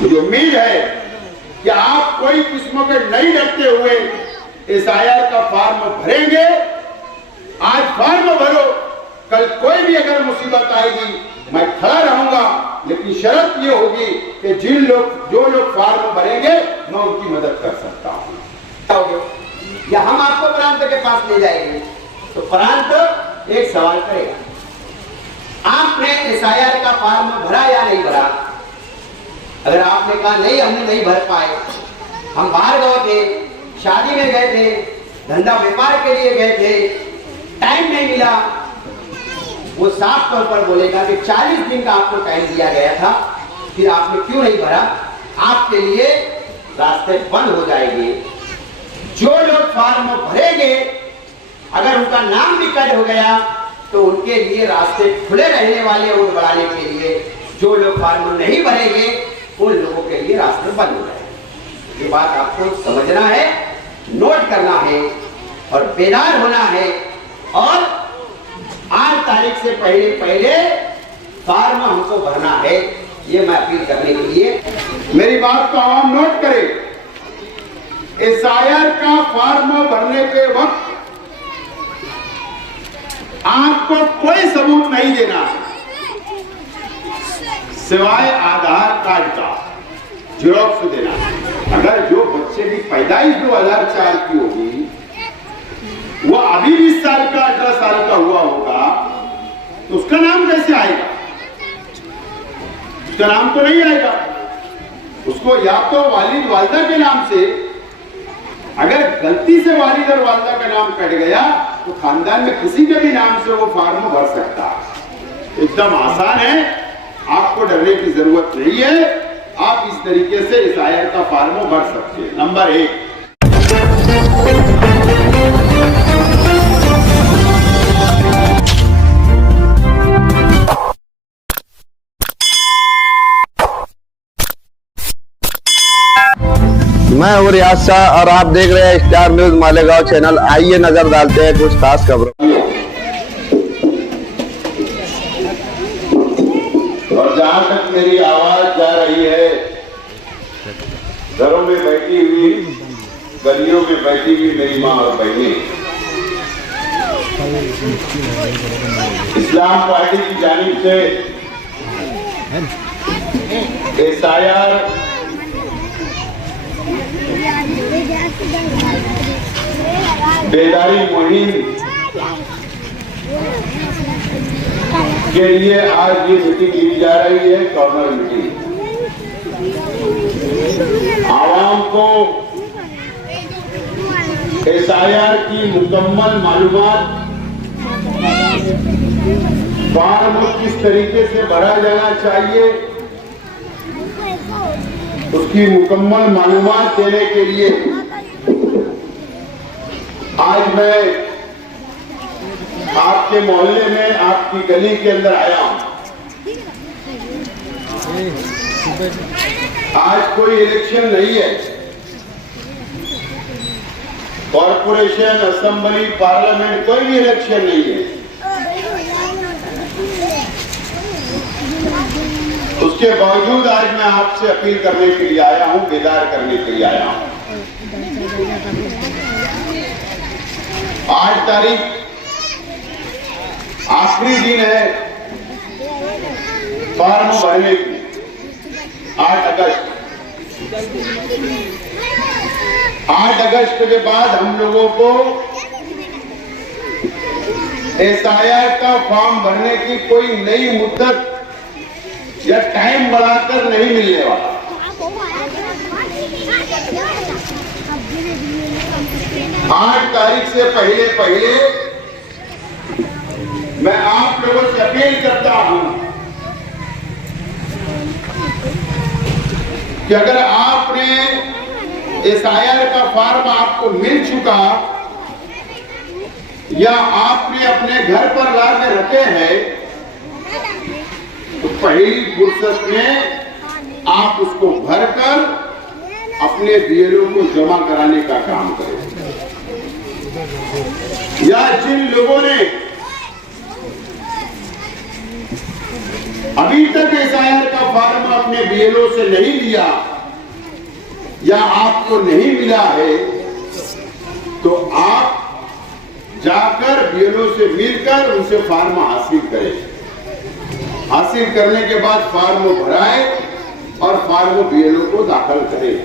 मुझे उम्मीद है कि आप कोई किस्मों के नहीं रखते हुए SIR का फॉर्म भरेंगे। आज फॉर्म भरो, कल कोई भी अगर मुसीबत आएगी मैं खड़ा रहूंगा, लेकिन शर्त ये होगी कि जो लोग फॉर्म भरेंगे मैं उनकी मदद कर सकता हूं। या हम आपको प्रांत के पास ले जाएंगे तो प्रांत एक सवाल करेगा, आपने SIR का फॉर्म भरा या नहीं भरा? अगर आपने कहा नहीं हमने नहीं भर पाए, हम बाहर गए थे, शादी में गए थे, धंधा व्यापार के लिए गए थे, टाइम नहीं मिला, वो साफ तौर पर बोलेगा कि 40 दिन का आपको टाइम दिया गया था, फिर आपने क्यों नहीं भरा? आपके लिए रास्ते बंद हो जाएंगे। जो लोग फॉर्म भरेंगे अगर उनका नाम भी कट हो गया तो उनके लिए रास्ते खुले रहने वाले वोट बढ़ाने के लिए। जो लोग फॉर्म नहीं भरेंगे उन लोगों के लिए रास्ते बंद हो जाएंगे। ये बात आपको समझना है, नोट करना है और बेदार होना है और 8 तारीख से पहले फॉर्म हमको भरना है। ये मैं अपील करने के लिए, मेरी बात को आवाम नोट करें। SIR का फॉर्म भरने के वक्त आपको कोई सबूत नहीं देना सिवाय आधार कार्ड का जेरॉक्स देना। अगर जो बच्चे की पैदाइश 2004 की होगी वो अभी 20 साल का 18 साल का हुआ होगा तो उसका नाम कैसे आएगा? उसका नाम तो नहीं आएगा। उसको या तो वालिद वालिदा के नाम से, अगर गलती से वालिद और वालिदा का नाम कट गया तो खानदान में किसी के भी नाम से वो फॉर्म भर सकता है। एकदम आसान है, आपको डरने की जरूरत नहीं है। आप इस तरीके से SIR का फॉर्म भर सकते हैं। नंबर 1, मैं हूँ रियाज शाह और आप देख रहे हैं स्टार न्यूज मालेगांव चैनल। आइए नजर डालते हैं कुछ खास खबरों। और जहां तक मेरी आवाज जा रही है, घरों में बैठी हुई, गलियों में बैठी हुई मेरी माँ और बहनें, इस्लाम पार्टी की जानिब से SIR बेदारी मुहिम के लिए आज ये मीटिंग ली जा रही है, कॉर्नर मीटिंग। आवाम को SIR की मुकम्मल मालूमात, फॉर्म किस तरीके से भरा जाना चाहिए, उसकी मुकम्मल मालूमात देने के लिए आज मैं आपके मोहल्ले में, आपकी गली के अंदर आया हूं। आज कोई इलेक्शन नहीं है। कॉरपोरेशन, असेंबली, पार्लियामेंट, कोई भी इलेक्शन नहीं है। उसके बावजूद आज मैं आपसे अपील करने के लिए आया हूं, बेदार करने के लिए आया हूं। 8 तारीख आखिरी दिन है फॉर्म भरने की, 8 अगस्त। 8 अगस्त के बाद हम लोगों को SIR का फॉर्म भरने की कोई नई मुद्दत या टाइम बढ़ाकर नहीं मिलने वाला। 8 तारीख से पहले मैं आप लोगों से अपील करता हूं कि अगर आपने SIR का फॉर्म आपको मिल चुका या आपने अपने घर पर ला के रखे हैं तो पहली फुर्सत में आप उसको भरकर अपने BLO को जमा कराने का काम करें। या जिन लोगों ने अभी तक एसआईआर का फॉर्म अपने बीएलओ से नहीं लिया या आपको नहीं मिला है, तो आप जाकर बीएलओ से मिलकर उनसे फॉर्म हासिल करें। हासिल करने के बाद फॉर्म भराए और फॉर्म बीएलओ को दाखिल करें,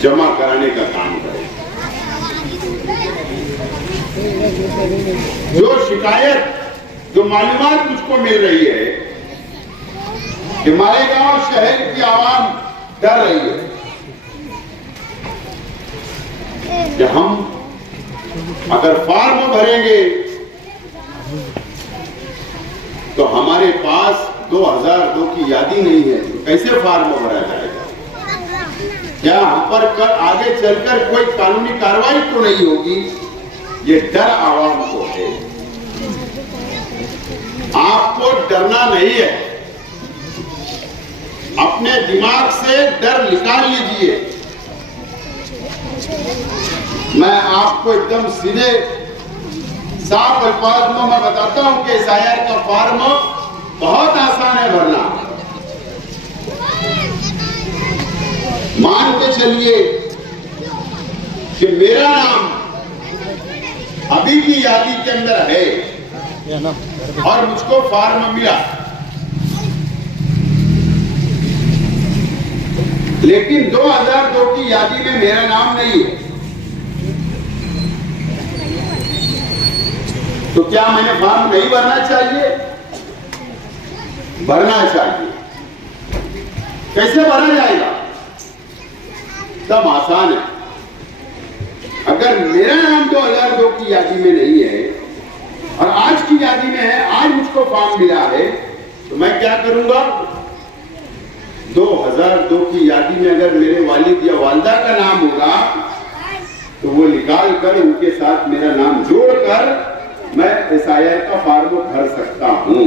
जमा कराने का काम करें। जो शिकायत, जो मालूमात मुझको मिल रही है कि मालेगांव शहर की आवाम डर रही है कि हम अगर फॉर्म भरेंगे तो हमारे पास 2002 की यादी नहीं है, तो कैसे फॉर्म भरा जाएगा? क्या हम पर कर आगे चलकर कोई कानूनी कार्रवाई तो नहीं होगी? ये डर आवाम को है। आपको डरना नहीं है, अपने दिमाग से डर निकाल लीजिए। मैं आपको एकदम सीधे साफ अल्फाज में मैं बताता हूं कि एसआईआर का फॉर्म बहुत आसान है भरना। मान के चलिए कि मेरा नाम अभी की यादी के अंदर है और मुझको फॉर्म मिला, लेकिन 2002 की यादी में मेरा नाम नहीं है, तो क्या मैंने फॉर्म नहीं भरना चाहिए? भरना चाहिए। कैसे भरा जाएगा? एकदम आसान है। अगर मेरा नाम 2002 की यादी में नहीं है और आज की यादी में है, आज मुझको फॉर्म मिला है, तो मैं क्या करूंगा? 2002 की यादी में अगर मेरे वालिद या वालिदा का नाम होगा तो वो निकाल कर उनके साथ मेरा नाम जोड़कर मैं एसआईआर का फॉर्म भर सकता हूं।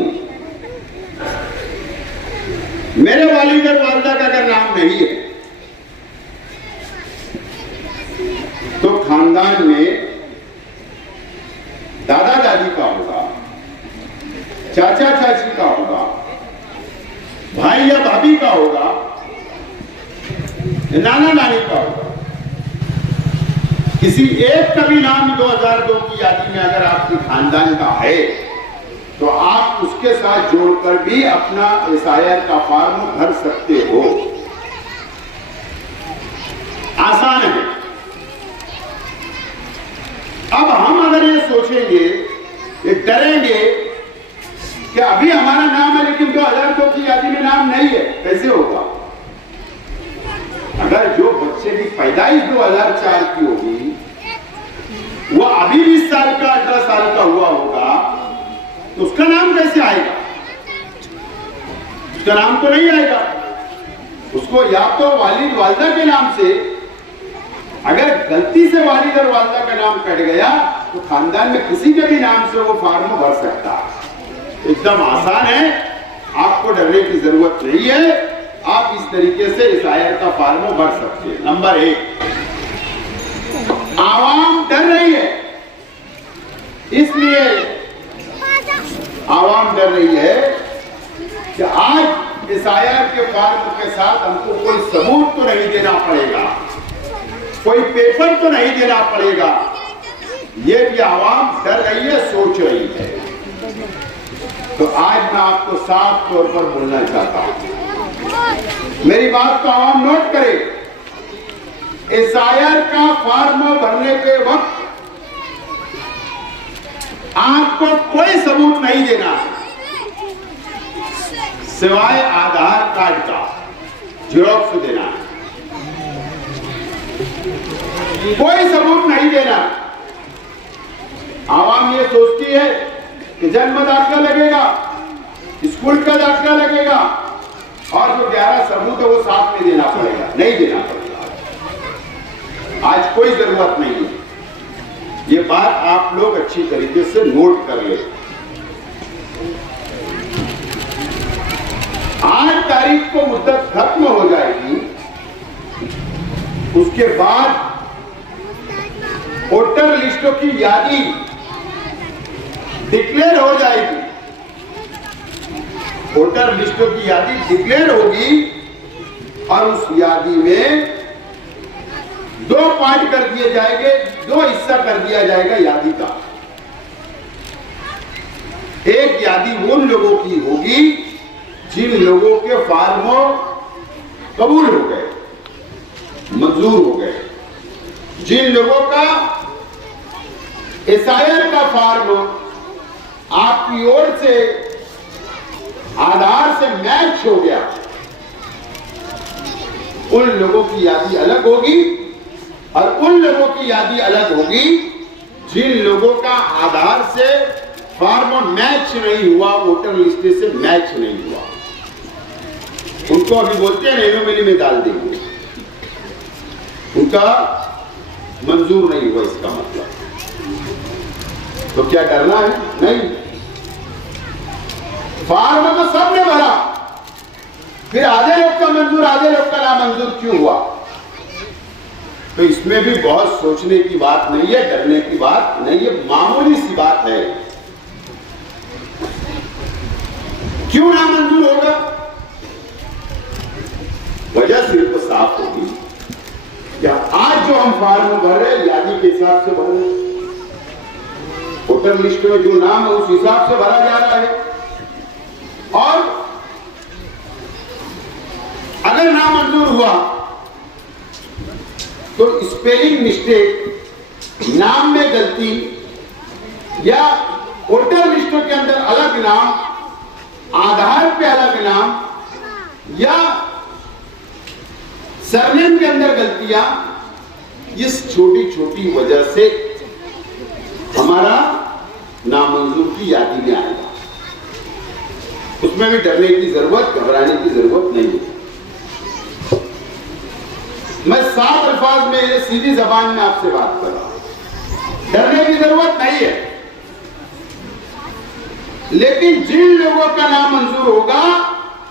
मेरे वालिद और वालिदा का अगर नाम नहीं है तो खानदान में दादा दादी का होगा, चाचा चाची का होगा, भाई या भाभी का होगा, नाना नानी का होगा। किसी एक का भी नाम 2002 की यादी में अगर आपके खानदान का है तो आप उसके साथ जोड़कर भी अपना एसआईआर का फॉर्म भर सकते हो। आसान है। अब हम अगर ये सोचेंगे, ये डरेंगे कि अभी हमारा नाम है लेकिन 2002 की यादी में नाम नहीं है, कैसे होगा? अगर जो बच्चे की पैदाइश 2004 की होगी वो अभी 20 साल का 18 साल का हुआ होगा, तो उसका नाम कैसे आएगा? उसका नाम तो नहीं आएगा। उसको या तो वालिद वालिदा के नाम से, अगर गलती से वालिद और वालिदा का नाम कट गया तो खानदान में किसी के भी नाम से वो फॉर्म भर सकता है। एकदम आसान है, आपको डरने की जरूरत नहीं है। आप इस तरीके से एसआईआर का फॉर्म भर सकते हैं। नंबर 1, आवाम डर रही है, इसलिए आवाम डर रही है कि आज एसआईआर के फॉर्म के साथ हमको कोई सबूत तो नहीं देना पड़ेगा, कोई पेपर तो नहीं देना पड़ेगा। ये भी आवाम डर रही है, सोच रही है। तो आज मैं आपको साफ तौर पर बोलना चाहता हूं, मेरी बात को आवाम नोट करे। एसआईआर का फॉर्म भरने के वक्त आपको कोई सबूत नहीं देना सिवाय आधार कार्ड का जेरॉक्स देना है। कोई सबूत नहीं देना। आवाम ये सोचती है कि जन्म दाखिला लगेगा, स्कूल का दाखिला लगेगा और जो 11 सबूत है वो साथ में देना पड़ेगा। नहीं देना पड़ेगा। आज कोई जरूरत नहीं है। ये बात आप लोग अच्छी तरीके से नोट कर ले। आज तारीख को मुद्दत खत्म हो जाएगी, उसके बाद वोटर लिस्टों की यादी डिक्लेयर हो जाएगी वोटर लिस्टों की यादी डिक्लेयर होगी और उस यादी में 2 पार्ट कर दिए जाएंगे, 2 हिस्सा कर दिया जाएगा यादी का। एक यादी उन लोगों की होगी जिन लोगों के फार्म कबूल हो गए, मंजूर हो गए, जिन लोगों का एसआईआर का फॉर्म आपकी ओर से आधार से मैच हो गया, उन लोगों की यादी अलग होगी। और उन लोगों की यादी अलग होगी जिन लोगों का आधार से फॉर्म मैच नहीं हुआ, वोटर लिस्ट से मैच नहीं हुआ, उनको अभी बोलते हैं एनोमली में डाल देंगे, उनका मंजूर नहीं हुआ। इसका मतलब तो क्या करना है? नहीं, फॉर्म तो सबने भरा, फिर आधे लोग का मंजूर आधे लोग का नामंजूर क्यों हुआ? तो इसमें भी बहुत सोचने की बात नहीं है, डरने की बात नहीं है, मामूली सी बात है। क्यों नामंजूर होगा? वजह सिर्फ साफ होगी, क्या आज जो हम फॉर्म भर रहे हैं यादी के हिसाब से भर रहे हैं, वोटर लिस्ट में जो नाम है उस हिसाब से भरा जा रहा है। और अगर नामंजूर हुआ तो स्पेलिंग मिस्टेक, नाम में गलती या वोटर लिस्टों के अंदर अलग नाम, आधार पे अलग नाम या सरनेम के अंदर गलतियां, इस छोटी छोटी वजह से हमारा नामंजूर की यादी में आएगा। उसमें भी डरने की जरूरत, घबराने की जरूरत नहीं है। मैं साफ अल्फाज में सीधी जबान में आपसे बात कर रहा हूं, डरने की जरूरत नहीं है। लेकिन जिन लोगों का नाम मंजूर होगा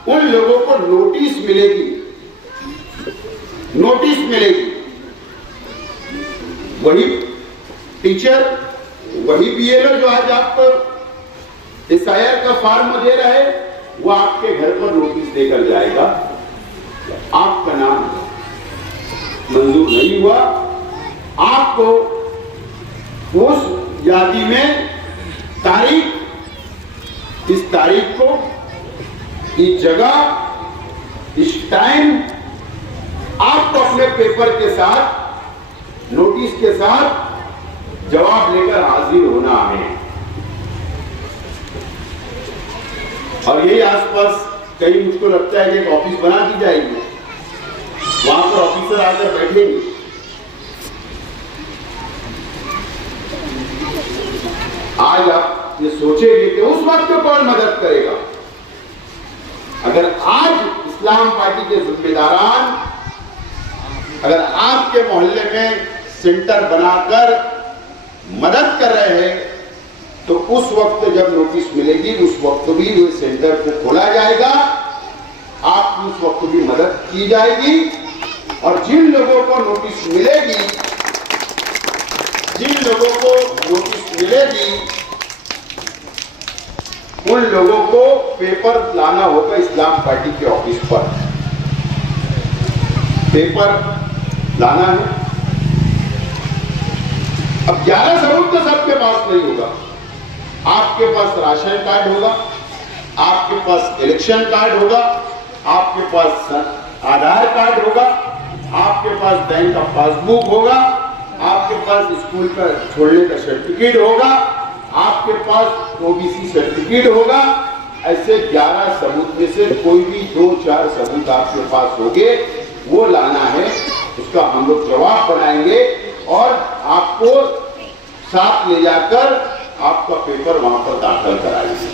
उन लोगों को नोटिस मिलेगी, नोटिस मिलेगी। वही टीचर, वही बीएलओ जो आज आपको एसआईआर का फॉर्म दे रहा है, वो आपके घर पर नोटिस देकर जाएगा, आपका नाम मंजूर नहीं हुआ, आपको उस यादी में तारीख, इस तारीख को, इस जगह, इस टाइम आपको अपने पेपर के साथ, नोटिस के साथ जवाब लेकर हाजिर होना है। और यही आसपास कहीं मुझको लगता है कि एक ऑफिस बना दी जाएगी, वहां पर ऑफिसर आकर बैठेंगे, आज आप ये सोचेंगे कि उस वक्त को कौन मदद करेगा? अगर आज इस्लाम पार्टी के जिम्मेदारान अगर आपके मोहल्ले में सेंटर बनाकर मदद कर रहे हैं, तो उस वक्त जब नोटिस मिलेगी उस वक्त भी वो सेंटर को खोला जाएगा, आपकी उस वक्त भी मदद की जाएगी। और जिन लोगों को नोटिस मिलेगी, जिन लोगों को नोटिस मिलेगी, उन लोगों को पेपर लाना होगा इस्लाम पार्टी के ऑफिस पर, पेपर लाना है। अब 11 सबूत तो सबके पास नहीं होगा। आपके पास राशन कार्ड होगा, आपके पास इलेक्शन कार्ड होगा, आपके पास आधार कार्ड होगा, आपके पास बैंक का पासबुक होगा, आपके पास स्कूल का छोड़ने का सर्टिफिकेट होगा, आपके पास ओबीसी सर्टिफिकेट होगा। ऐसे 11 सबूत में से कोई भी 2-4 सबूत आपके पास होंगे, वो लाना है, उसका हम लोग जवाब बनाएंगे और आपको साथ ले जाकर आपका पेपर वहां पर दाखिल कराएंगे।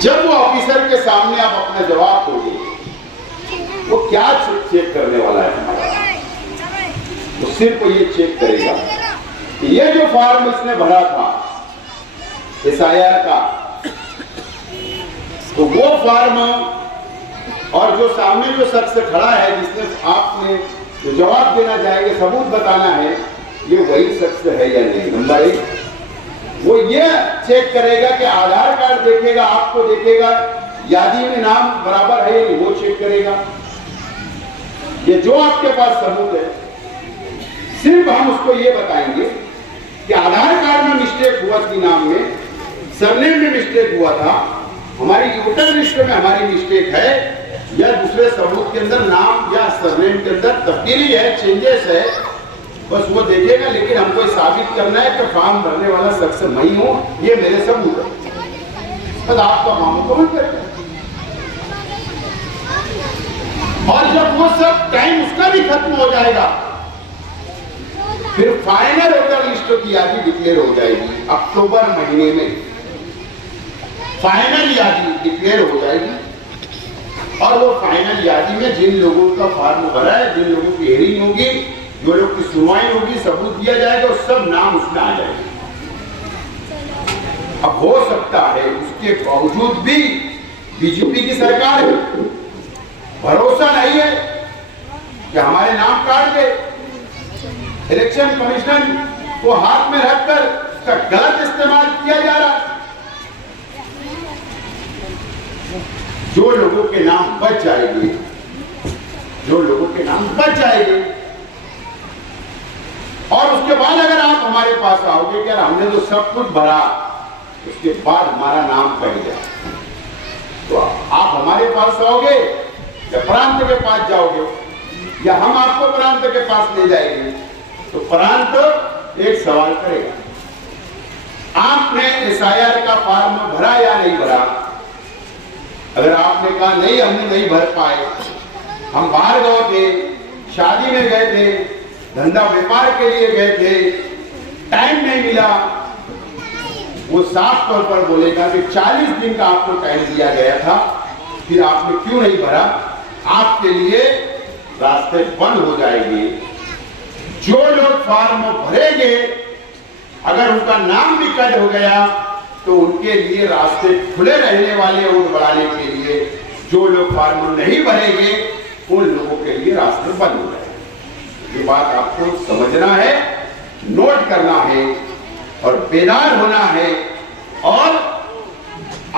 जब वो ऑफिसर के सामने आप अपना जवाब दोगे, वो क्या चेक करने वाला है हमारा? वो सिर्फ ये चेक करेगा कि ये जो फॉर्म इसने भरा था एसआईआर का, तो वो फॉर्म और जो सामने जो शख्स खड़ा है जिसने आपने जो जवाब देना चाहेंगे, सबूत बताना है, ये वही शख्स है या नहीं। नंबर 1। वो ये चेक करेगा कि आधार कार्ड देखेगा, आपको देखेगा यादी में नाम बराबर है, वो चेक करेगा। ये जो आपके पास सबूत है, सिर्फ हम उसको ये बताएंगे कि आधार कार्ड में मिस्टेक हुआ थी, नाम में, सरनेम में मिस्टेक हुआ था, हमारी वोटर लिस्ट में हमारी मिस्टेक है, या दूसरे सबूत के अंदर नाम या सरनेम के अंदर तब्दीली है, चेंजेस है, बस वो देखेगा। लेकिन हमको साबित करना है कि फॉर्म भरने वाला शख्स मैं हूं, ये मेरे सबूत है, बस आपका काम को मत करेगा। और जब वो सब टाइम उसका भी खत्म हो जाएगा, फिर फाइनल वोटर लिस्ट की यादी डिक्लेयर हो जाएगी। अक्टूबर महीने में फाइनल यादी डिक्लेयर हो जाएगी, और वो फाइनल यादी में जिन लोगों का फॉर्म भरा है, जिन लोगों की हेयरिंग होगी, जो लोग की सुनवाई होगी, सबूत दिया जाएगा, सब नाम उसमें आ जाएंगे। अब हो सकता है उसके बावजूद भी बीजेपी की सरकार है, भरोसा नहीं है कि हमारे नाम काट दे, इलेक्शन कमीशन को हाथ में रखकर उसका गलत इस्तेमाल किया जा रहा। जो लोगों के नाम बच जाएंगे, जो लोगों के नाम बच जाएंगे, और उसके बाद अगर आप हमारे पास आओगे कि हमने तो सब कुछ भरा, उसके बाद हमारा नाम कट गया, तो आप हमारे पास आओगे या प्रांत के पास जाओगे, या हम आपको प्रांत के पास ले जाएंगे, तो प्रांत एक सवाल करेगा, आपने एसआईआर का फॉर्म भरा या नहीं भरा? अगर आपने कहा नहीं, हमने नहीं भर पाए, हम बाहर गए थे, शादी में गए थे, धंधा व्यापार के लिए गए थे, टाइम नहीं मिला, वो साफ तौर पर बोलेगा कि 40 दिन का आपको टाइम दिया गया था, फिर आपने क्यों नहीं भरा? आपके लिए रास्ते बंद हो जाएंगे। जो लोग फॉर्म भरेंगे, अगर उनका नाम भी कट हो गया, तो उनके लिए रास्ते खुले रहने वाले वोट बढ़ाने के लिए। जो लोग फॉर्म नहीं भरेंगे, उन लोगों के लिए रास्ते बंद हो जाएंगे। ये बात आपको समझना है, नोट करना है और बेदार होना है, और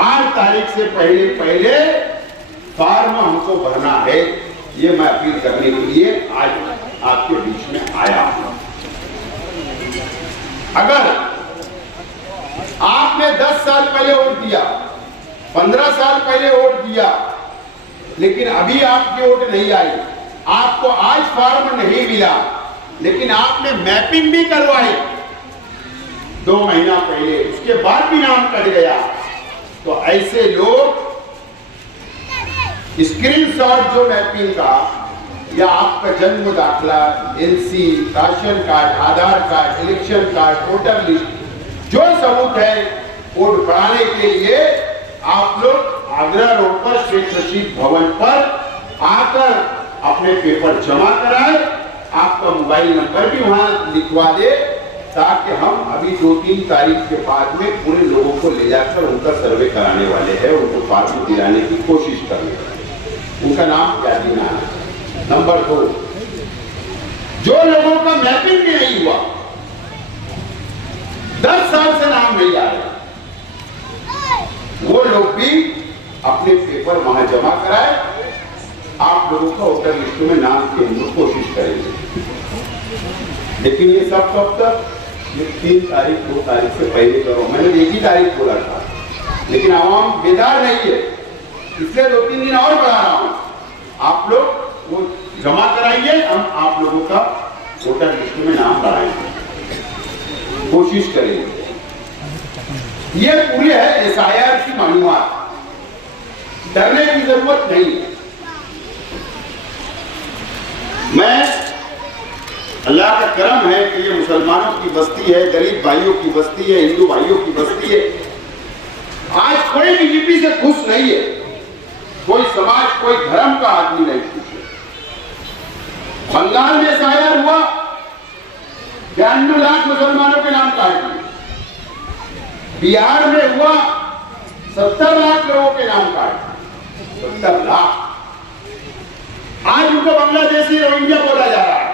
8 तारीख से पहले पहले फॉर्म हमको भरना है। ये मैं अपील करने के लिए आज आपके बीच में आया हूं। अगर आपने 10 साल पहले वोट दिया, 15 साल पहले वोट दिया, लेकिन अभी आपकी वोट नहीं आई, आपको आज फॉर्म नहीं मिला, लेकिन आपने मैपिंग भी करवाई 2 महीना पहले, उसके बाद भी नाम कट गया, तो ऐसे लोग स्क्रीनशॉट जो मैपिंग का, या आपका जन्म दाखला, LC, ration card, Aadhaar card, election card, voter list, जो सबूत है वोट बढ़ाने के लिए आप लोग आगरा रोड पर शेख रशीद भवन पर आकर अपने पेपर जमा कराए। आपका मोबाइल नंबर भी वहां लिखवा दे, ताकि हम अभी 2-3 तारीख के बाद में पूरे लोगों को ले जाकर उनका सर्वे कराने वाले हैं, उनको फॉर्म दिलाने की कोशिश करने वाले, उनका नाम याद ना आए। नंबर 2, जो लोगों का मैपिंग भी नहीं हुआ, 10 साल से नाम नहीं आया, वो लोग भी अपने पेपर वहां जमा कराए। आप लोगों का वोटर लिस्ट में नाम के लिए कोशिश करेंगे, लेकिन ये सब कब तक? ये 3 तारीख 2 तारीख से पहले करो। मैंने 1 ही तारीख बोला था, लेकिन आवाम बेदार नहीं है, इसलिए 2-3 दिन और बढ़ा रहा हूं। आप लोग वो जमा कराइए, हम आप लोगों का वोटर लिस्ट में नाम बढ़ाएंगे, कोशिश करेंगे। ये पूरी है एसआईआर की मालूमात, डरने की जरूरत नहीं है। मैं, अल्लाह का करम है कि ये मुसलमानों की बस्ती है, गरीब भाइयों की बस्ती है, हिंदू भाइयों की बस्ती है। आज कोई बीजेपी से खुश नहीं है, कोई समाज, कोई धर्म का आदमी नहीं खुश है। बंगाल में एसआईआर हुआ, 92 लाख मुसलमानों के नाम काट दिए। बिहार में हुआ, 70 लाख लोगों के नाम काट दिए, 70 लाख। आज उनको बांग्लादेशी रोहिंग्या बोला जा रहा है।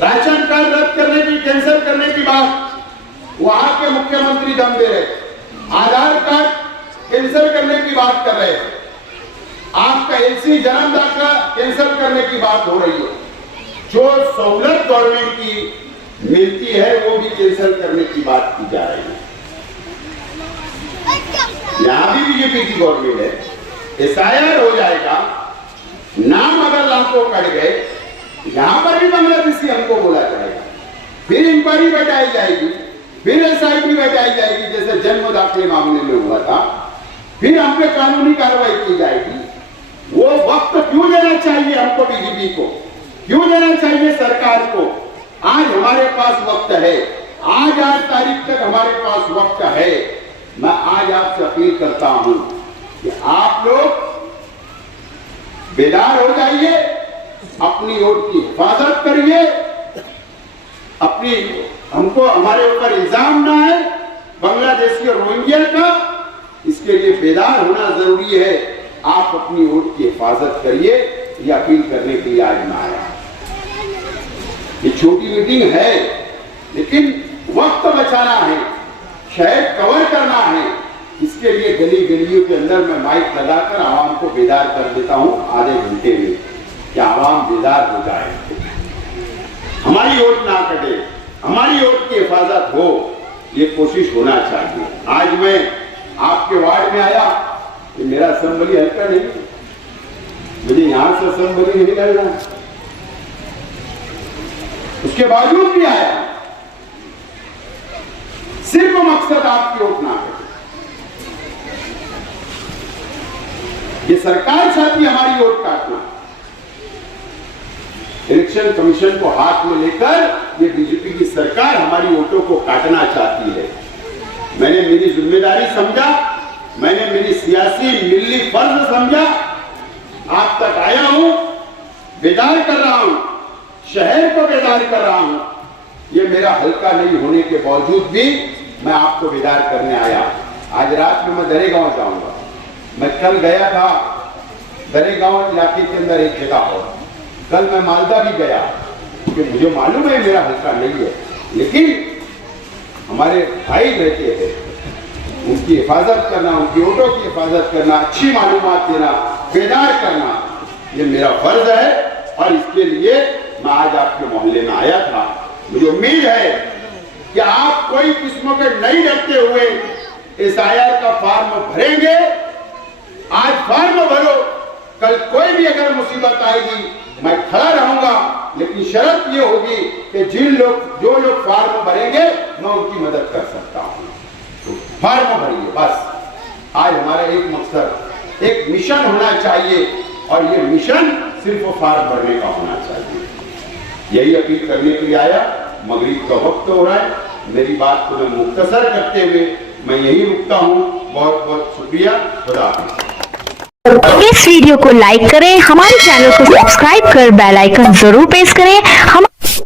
राशन कार्ड रद्द करने की, कैंसिल करने की बात वहां के मुख्यमंत्री दम दे रहे, आधार कार्ड कैंसिल करने की बात कर रहे हैं, आपका एलसी जन्म दाखिला कैंसिल करने की बात हो रही है, जो सहूलत गवर्नमेंट की मिलती है वो भी कैंसिल करने की बात की जा रही है। यहां भी बीजेपी की गवर्नमेंट है, एसआईआर हो जाएगा, नाम अगर लाखों कट गए, यहां पर भी बांग्लादेशी हमको बोला जाएगा, फिर इंक्वायरी बैठाई जाएगी, फिर एसआईटी बैठाई जाएगी, जैसे जन्म दाखिले मामले में हुआ था, फिर हम पे कानूनी कार्रवाई की जाएगी। वो वक्त क्यों देना चाहिए हमको, बीजेपी को क्यों देना चाहिए सरकार को? आज हमारे पास वक्त है, आज 8 तारीख तक हमारे पास वक्त है। मैं आज आपसे अपील करता हूं कि आप लोग बेदार हो जाइए, अपनी वोट की हिफाजत करिए, अपनी हमको हमारे ऊपर इल्जाम ना है बांग्लादेशी और रोहिंग्या का, इसके लिए बेदार होना जरूरी है। आप अपनी वोट की हिफाजत करिए, यह अपील करने के लिए आज मैं आया। ये छोटी मीटिंग है, लेकिन वक्त बचाना है, शहर कवर करना है, इसके लिए गली गलियों के अंदर मैं माइक लगाकर आवाम को बेदार कर देता हूं आधे घंटे में, कि आवाम बेदार हो जाए, हमारी वोट ना कटे, हमारी वोट की हिफाजत हो, ये कोशिश होना चाहिए। आज मैं आपके वार्ड में आया, ये मेरा असेंबली हल्का नहीं, मुझे यहां से असेंबली नहीं निकलना, उसके बावजूद भी आया, सिर्फ मकसद आपकी वोट ना कटे। ये सरकार चाहती हमारी वोट काटना, इलेक्शन कमीशन को हाथ में लेकर ये बीजेपी की सरकार हमारी वोटों को काटना चाहती है। मैंने मेरी जिम्मेदारी समझा, मैंने मेरी सियासी मिल्ली फर्ज समझा, आप तक आया हूं, बेदार कर रहा हूं, शहर को बेदार कर रहा हूं। ये मेरा हल्का नहीं होने के बावजूद भी मैं आपको बेदार करने आया। आज रात में मैं दरेगांव जाऊंगा, मैं कल गया था दरेगांव इलाके के अंदर एक जगह हो, कल मैं मालदा भी गया, क्योंकि मुझे मालूम है मेरा हल्का नहीं है, लेकिन हमारे भाई रहते हैं, उनकी हिफाजत करना, उनकी वोटों की हिफाजत करना, अच्छी मालूमात देना, बेदार करना, ये मेरा फर्ज है। और इसके लिए मैं आज आपके मोहल्ले में आया था। मुझे उम्मीद है कि आप कोई किस्म के नहीं रखते हुए एसआईआर का फॉर्म भरेंगे। आज फॉर्म भरो, कल कोई भी अगर मुसीबत आएगी मैं खड़ा रहूंगा, लेकिन शर्त ये होगी कि जो लोग फॉर्म भरेंगे मैं उनकी मदद कर सकता हूं। तो फॉर्म भरिए, बस। आज हमारा एक मकसद, एक मिशन होना चाहिए, और ये मिशन सिर्फ फॉर्म भरने का होना चाहिए। यही अपील करने के लिए आया। मगरिब का वक्त हो रहा है, मेरी बात को मैं मुख्तसर करते हुए मैं यही रुकता हूं। बहुत बहुत शुक्रिया, खुदा हाफिज़। इस वीडियो को लाइक करें, हमारे चैनल को सब्सक्राइब कर बेल आइकन जरूर प्रेस करें। हम